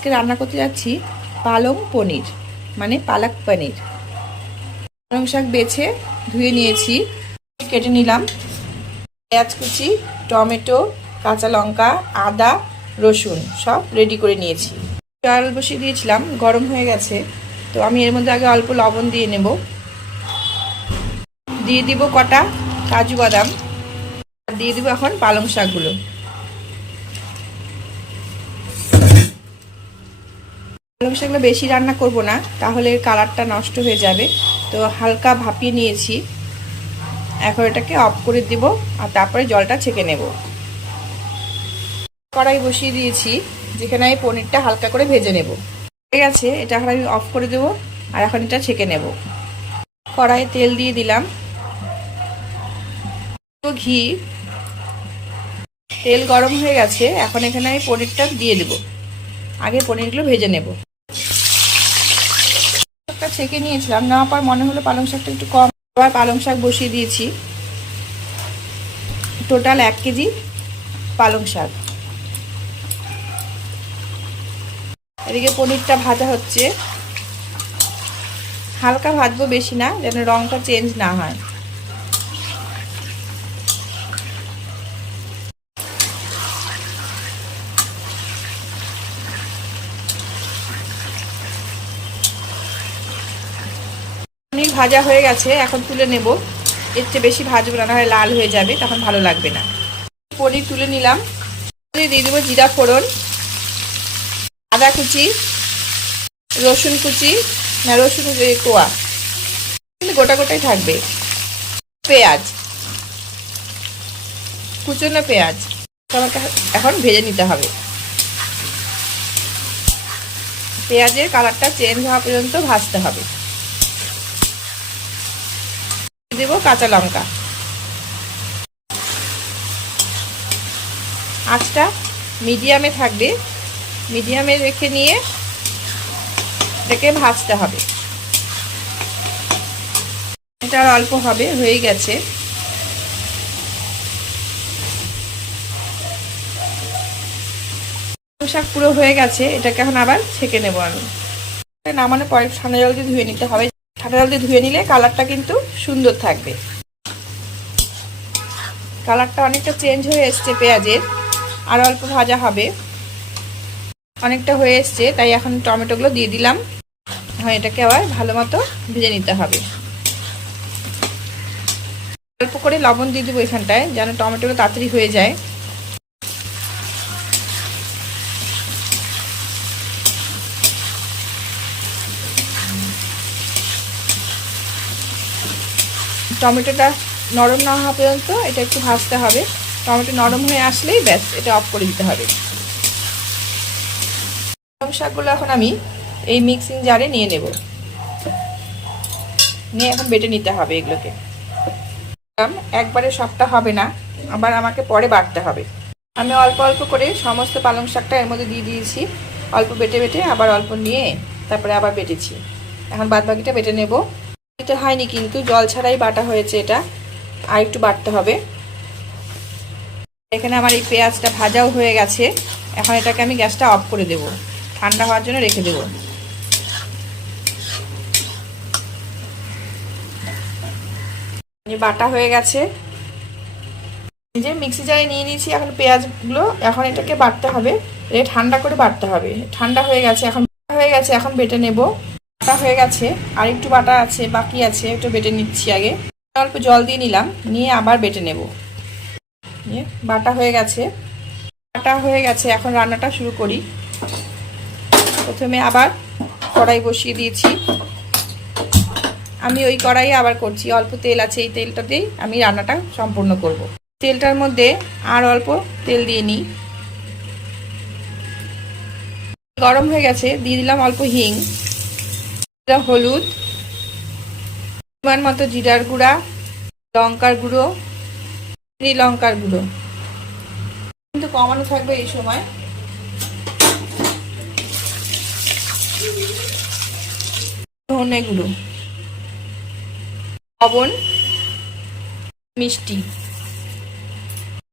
আজকে রান্না করতে যাচ্ছি পালং পনির, মানে পালক পনির। পালং শাক বেছে ধুয়ে নিয়েছি, কেটে নিলাম। পেঁয়াজ কুচি, টমেটো, কাঁচা লঙ্কা, আদা, রসুন সব রেডি করে নিয়েছি। চাল বসিয়ে দিয়েছিলাম, গরম হয়ে গেছে। তো আমি এর মধ্যে আগে অল্প লবণ দিয়ে নেব। দিয়ে দিব কটা কাজু বাদাম, আর দিয়ে দিব এখন পালং শাকগুলো। পালং শাকগুলো বেশি রান্না করব না, তাহলে কালারটা নষ্ট হয়ে যাবে। তো হালকা ভাপিয়ে নিয়েছি। এখন এটাকে অফ করে দিব, আর তারপরে জলটা ছেঁকে নেব। কড়াই বসিয়ে দিয়েছি, যেখানে আমি পনিরটা হালকা করে ভেজে নেব। ঠিক আছে, এটা এখন আমি অফ করে দেব, আর এখন এটা ছেঁকে নেব। কড়াইয়ে তেল দিয়ে দিলাম, ঘি। তেল গরম হয়ে গেছে, এখন এখানে আমি পনিরটা দিয়ে দেব। আগে পনিরগুলো ভেজে নেব। শাকটা ছেঁকে নিয়েছিলাম, না পার মনে হলো পালং শাকটা একটু কম, আবার পালং শাক বসিয়ে দিয়েছি। টোটাল 1 কেজি পালং শাক। এদিকে পনিরটা ভাজা হচ্ছে, হালকা ভাজবো, বেশি না, যেন রংটা চেঞ্জ না হয়। পনির ভাজা হয়ে গেছে, এখন তুলে নেব। এর চেয়ে বেশি ভাজবো না, হয় লাল হয়ে যাবে, তখন ভালো লাগবে না। পনির তুলে নিলাম। দিয়ে দেবো জিরা ফোড়ন, আদা কুচি, রসুন কুচি, না রসুন কোয়া, গোটা গোটাই থাকবে। পেঁয়াজ, কুচনো পেঁয়াজ আমাকে এখন ভেজে নিতে হবে। পেঁয়াজের কালারটা চেঞ্জ হওয়া পর্যন্ত ভাজতে হবে। দেবো কাঁচা লঙ্কা। আঁচটা মিডিয়ামে থাকবে, মিডিয়ামে রেখে নিয়ে এটাকে ভাজতে হবে। এটা আর অল্প হবে, হয়ে গেছে। শাক পুরো হয়ে গেছে, এটাকে এখন আবার ছেঁকে নেব আমি। নামানোর পরে ঠান্ডা জল দিয়ে ধুয়ে নিতে হবে। ঠান্ডা জল দিয়ে ধুয়ে নিলে কালারটা কিন্তু সুন্দর থাকবে। কালারটা অনেকটা চেঞ্জ হয়ে এসছে পেঁয়াজের, আর অল্প ভাজা হবে। অনেকটা হয়ে এসছে, তাই এখন টমেটোগুলো দিয়ে দিলাম। এখন এটাকে আবার ভালো মতো ভেজে নিতে হবে। অল্প করে লবণ দিয়ে দেবো এখানটায়, যেন টমেটোগুলো তাড়াতাড়ি হয়ে যায়। টমেটোটা নরম না হওয়া পর্যন্ত এটা একটু ভাজতে হবে। টমেটো নরম হয়ে আসলেই ব্যাস, এটা অফ করে দিতে হবে। পালং শাকগুলো এখন আমি এই মিক্সিং জারে নিয়ে নেব, নিয়ে এখন বেটে নিতে হবে এগুলোকে। একবারে সবটা হবে না, আবার আমাকে পরে বাটতে হবে। আমি অল্প অল্প করে সমস্ত পালং শাকটা এর মধ্যে দিয়ে দিয়েছি। অল্প বেটে বেটে আবার অল্প নিয়ে তারপরে আবার বেটেছি। এখন বাদ বাকিটা বেটে নেব। এটা হয়নি, কিন্তু জল ছাড়াই বাটা হয়েছে, এটা আর একটু বাটতে হবে। এখানে আমার এই পেঁয়াজটা ভাজাও হয়ে গেছে। এখন এটাকে আমি গ্যাসটা অফ করে দেব, ঠান্ডা হওয়ার জন্য রেখে দেব। বাটা হয়ে গেছে, যে মিক্সি জারে নিয়ে নিয়েছি। এখন পেঁয়াজগুলো, এখন এটাকে বাটতে হবে, এটা ঠান্ডা করে বাটতে হবে। ঠান্ডা হয়ে গেছে, এখন বেটে নেব। বাটা হয়ে গেছে, আর একটু বাটা আছে, বাকি আছে, একটু বেটে নিচ্ছি আগে। অল্প জল দিয়ে নিলাম, নিয়ে আবার বেটে নেব। বাটা হয়ে গেছে, এখন রান্নাটা শুরু করি। প্রথমে আবার কড়াই বসিয়ে দিয়েছি। আমি ওই কড়াইয়ে আবার করছি, অল্প তেল আছে, এই তেলটাতেই আমি রান্নাটা সম্পূর্ণ করব। তেলটার মধ্যে আর অল্প তেল দিয়ে নিই। গরম হয়ে গেছে, দিয়ে দিলাম অল্প হিং, হলুদ, পরিমাণ মতো জিরার গুঁড়া, লঙ্কার গুঁড়ো, লঙ্কার গুঁড়ো কিন্তু কমানো থাকবে এই সময়। ধনে গুঁড়ো, লবণ, মিষ্টি,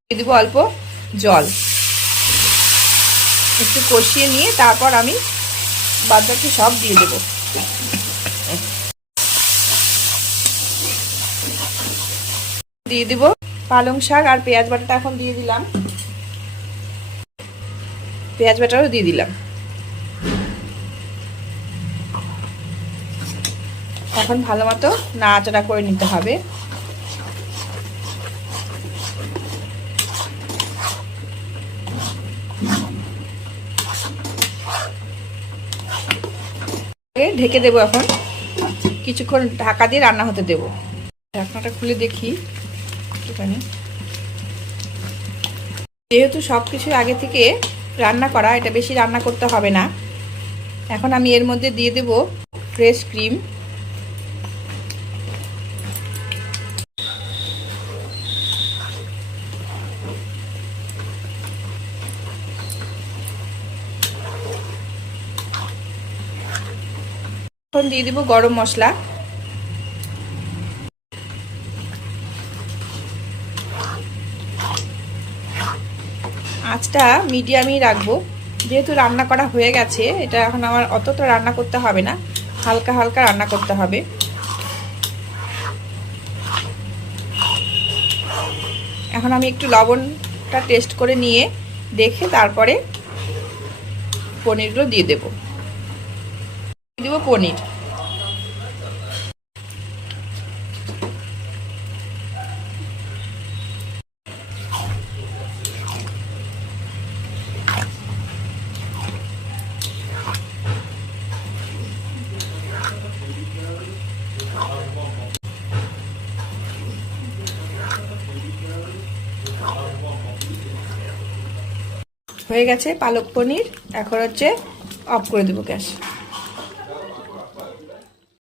দিয়ে দেবো অল্প জল। একটু কষিয়ে নিয়ে তারপর আমি বাদবাকি সব দিয়ে দেবো। দিয়ে দিব পালং শাক আর পেঁয়াজ বাটাটা এখন দিয়ে দিলাম, পেঁয়াজ বাটারও দিয়ে দিলাম। এখন ভালো মতো নাড়াচাড়া করে নিতে হবে। ঢেকে দেবো, এখন কিছুক্ষণ ঢাকা দিয়ে রান্না হতে দেব। ঢাকনাটা খুলে দেখি একটুখানি। যেহেতু সব কিছু আগে থেকে রান্না করা, এটা বেশি রান্না করতে হবে না। এখন আমি এর মধ্যে দিয়ে দেব ফ্রেশ ক্রিম। এখন দিয়ে দিব গরম মশলা। আঁচটা মিডিয়ামই রাখবো, যেহেতু রান্না করা হয়ে গেছে। এটা এখন আমার অতটা রান্না করতে হবে না, হালকা হালকা রান্না করতে হবে। এখন আমি একটু লবণটা টেস্ট করে নিয়ে দেখে তারপরে পনিরগুলো দিয়ে দেব। দিব পনির। হয়ে গেছে পালক পনির। এখন হচ্ছে অফ করে দেবো গ্যাস।